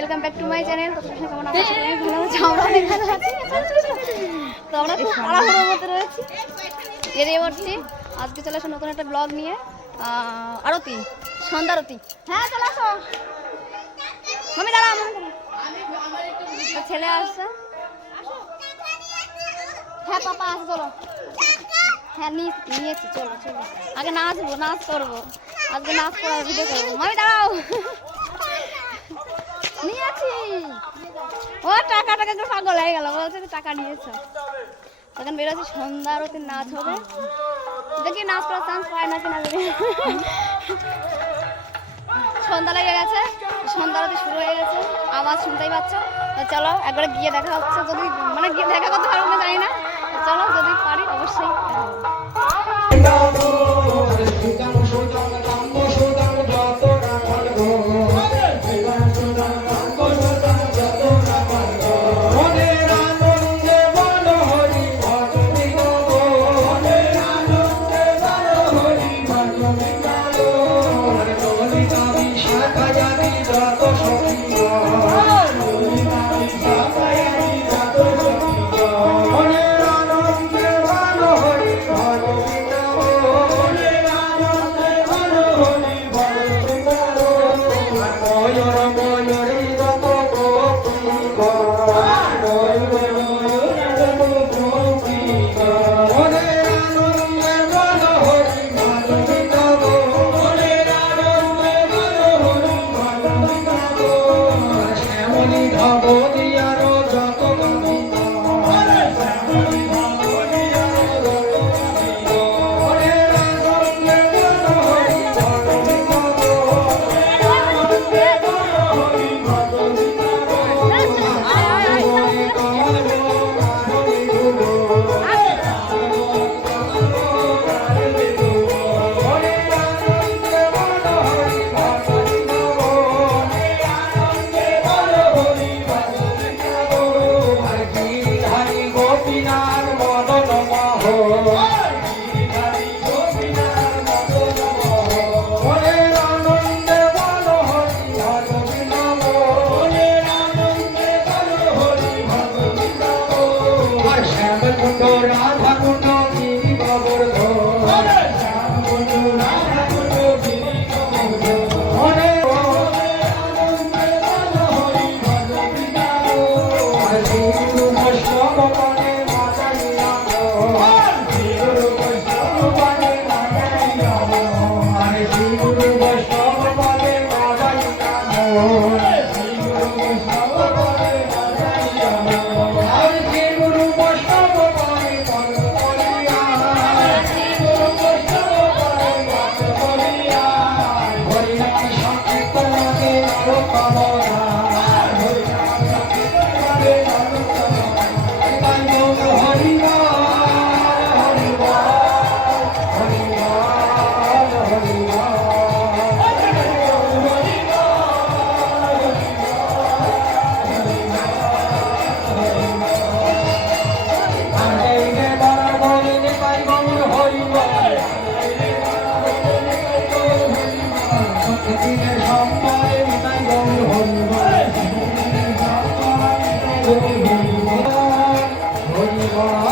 Welcome back to my channel আমরা ভালো তো মধ্যে রয়েছি। বেরিয়ে পড়ছি। আজকে চলে আসো নতুন একটা ব্লগ নিয়ে। আরতি, সন্ধ্যা আরতি। হ্যাঁ চলে আসো। মামি দাঁড়া ছেলে আসছে। হ্যাঁ পাপা আসো চলো। হ্যাঁ নিয়ে নিয়েছি, চলো চলো। আগে নাচবো নাচ করব। আজকে নাচ করার ভিডিও করব। মামি দাঁড়াও নিয়েছি ও টাকা টাকা করে পাগল হয়ে গেল। বলছে টাকা নিয়েছো। তখন বেরোচ্ছি, সন্ধ্যা, আরতি, নাচ হবে। দেখি নাচ করার চান্স পায় না কিনা সন্ধ্যা লেগে গেছে, সন্ধ্যা, আরতি শুরু হয়ে গেছে। আওয়াজ শুনতেই পাচ্ছ? চলো, একবারে গিয়ে দেখা হচ্ছে। যদি মানে গিয়ে দেখা করতে পারব না জানি না। চলো, যদি পারি, অবশ্যই 와.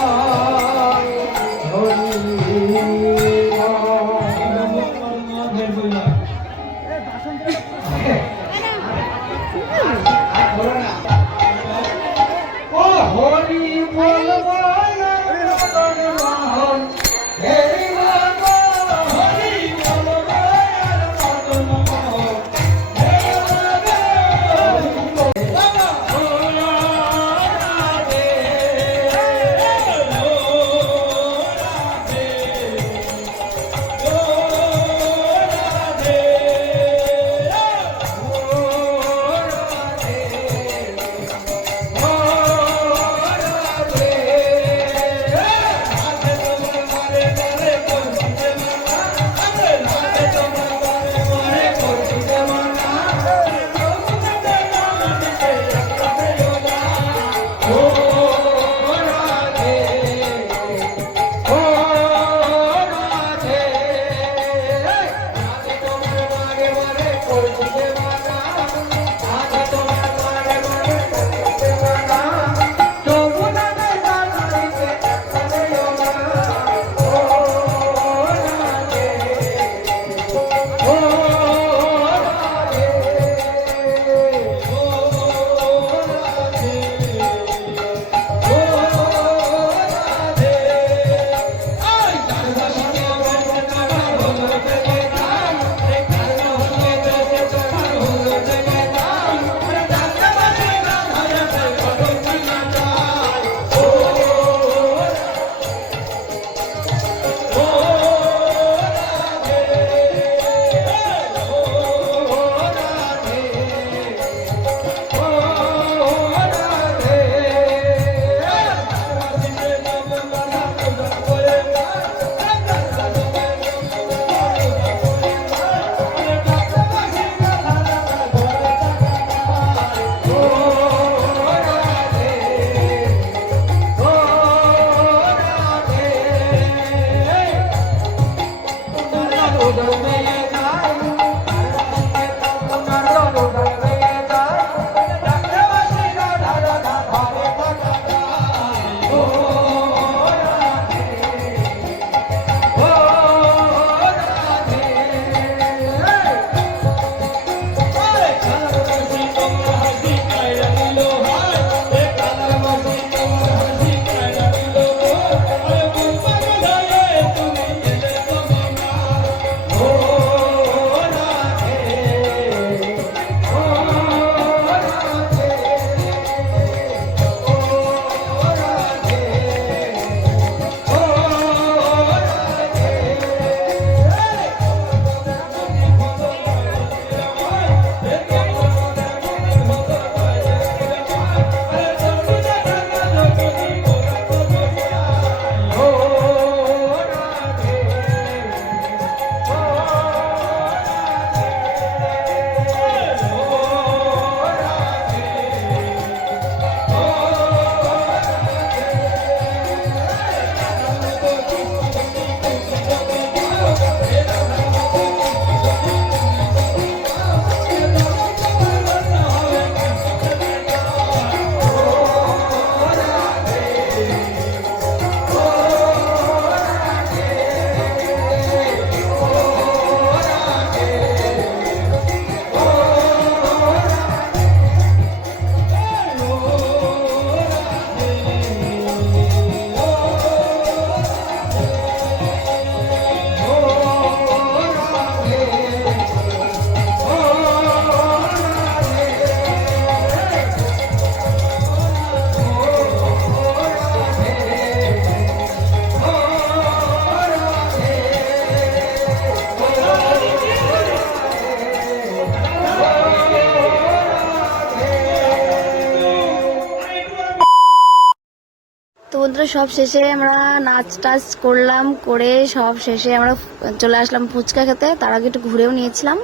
মাত্র সব শেষে আমরা নাচ টাচ করলাম, করে সব শেষে আমরা চলে আসলাম ফুচকা খেতে। তার আগে একটু ঘুরেও নিয়েছিলাম।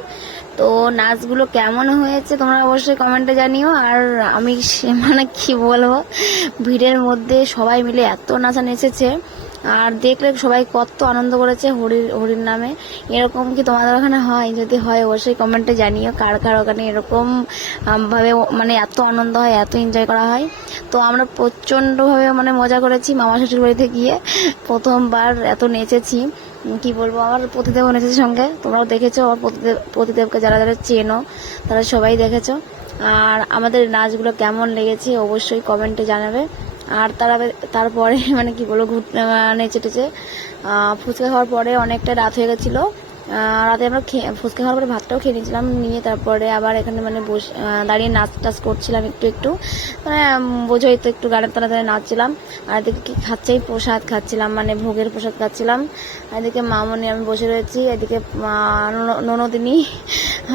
তো নাচগুলো কেমন হয়েছে তোমরা অবশ্যই কমেন্টে জানিও। আর আমি সে- মানে কী বলব, ভিড়ের মধ্যে সবাই মিলে এত নাচা নেচেছে আর দেখলে সবাই কত আনন্দ করেছে হরির হরির নামে। এরকম কি তোমাদের ওখানে হয়? যদি হয়, অবশ্যই কমেন্টে জানিও কার কার ওখানে এরকম ভাবে মানে এত আনন্দ হয়, এত এনজয় করা হয়। তো আমরা প্রচণ্ডভাবে মানে মজা করেছি মামা শ্বশুর বাড়িতে গিয়ে। প্রথমবার এত নেচেছি। কি বলব? আমার প্রতিদেব নেচেছে সঙ্গে। তোমরাও দেখেছ আমার প্রতিদেব প্রতিদেবকে যারা যারা চেনো, তারা সবাই দেখেছ। আর আমাদের নাচগুলো কেমন লেগেছে, অবশ্যই কমেন্টে জানাবে। আর তারা তারপরে মানে কি বলব ঘুর নেচে টেচে ফুচকা খাওয়ার পরে অনেকটা রাত হয়ে গেছিল। রাতে আমরা ফুচকা খাওয়ার পরে ভাতটাও খেয়ে নিয়েছিলাম নিয়ে তারপরে আবার এখানে মানে বসে দাঁড়িয়ে নাচ টাচ করছিলাম একটু একটু। মানে বোঝোই তো একটু গানের তালা তালা নাচছিলাম। আর এদিকে কি খাচ্ছেই? প্রসাদ খাচ্ছিলাম মানে ভোগের প্রসাদ খাচ্ছিলাম। এদিকে মামনি আমি বসে রয়েছি এদিকে নন- ননদিনী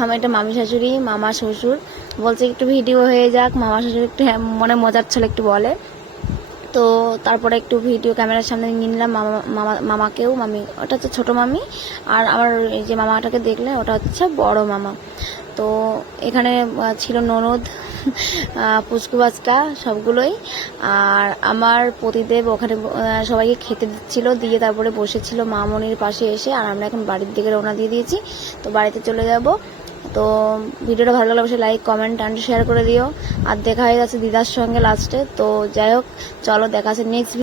আমার একটা মামি শাশুড়ি মামা শ্বশুর। বলছে একটু ভিডিও হয়ে যাক মামা শ্বশুর একটু হ্যাঁ, মনে মজার ছলে একটু বলে। তো তারপরে একটু ভিডিও ক্যামেরার সামনে নিয়ে নিলাম মামা মামা, মামাকেও, মামি, ওটা হচ্ছে ছোটো মামি, আর আমার এই যে মামাটাকে দেখলে ওটা হচ্ছে বড় মামা। তো এখানে ছিল ননদ পুচকু বাচকা সবগুলোই, আর আমার পতিদেব ওখানে সবাইকে খেতে দিচ্ছিল, দিয়ে তারপরে বসেছিল মামনির পাশে এসে, আর আমরা এখন বাড়ির দিকে রওনা দিয়ে দিয়েছি, তো বাড়িতে চলে যাব। তো ভিডিওটা ভালো লাগলে অবশ্যই লাইক কমেন্ট অ্যান্ড শেয়ার করে দিও। আর দেখা হয়ে গেছে দিদার সঙ্গে লাস্টে তো যাই হোক, চলো দেখা আছে নেক্সট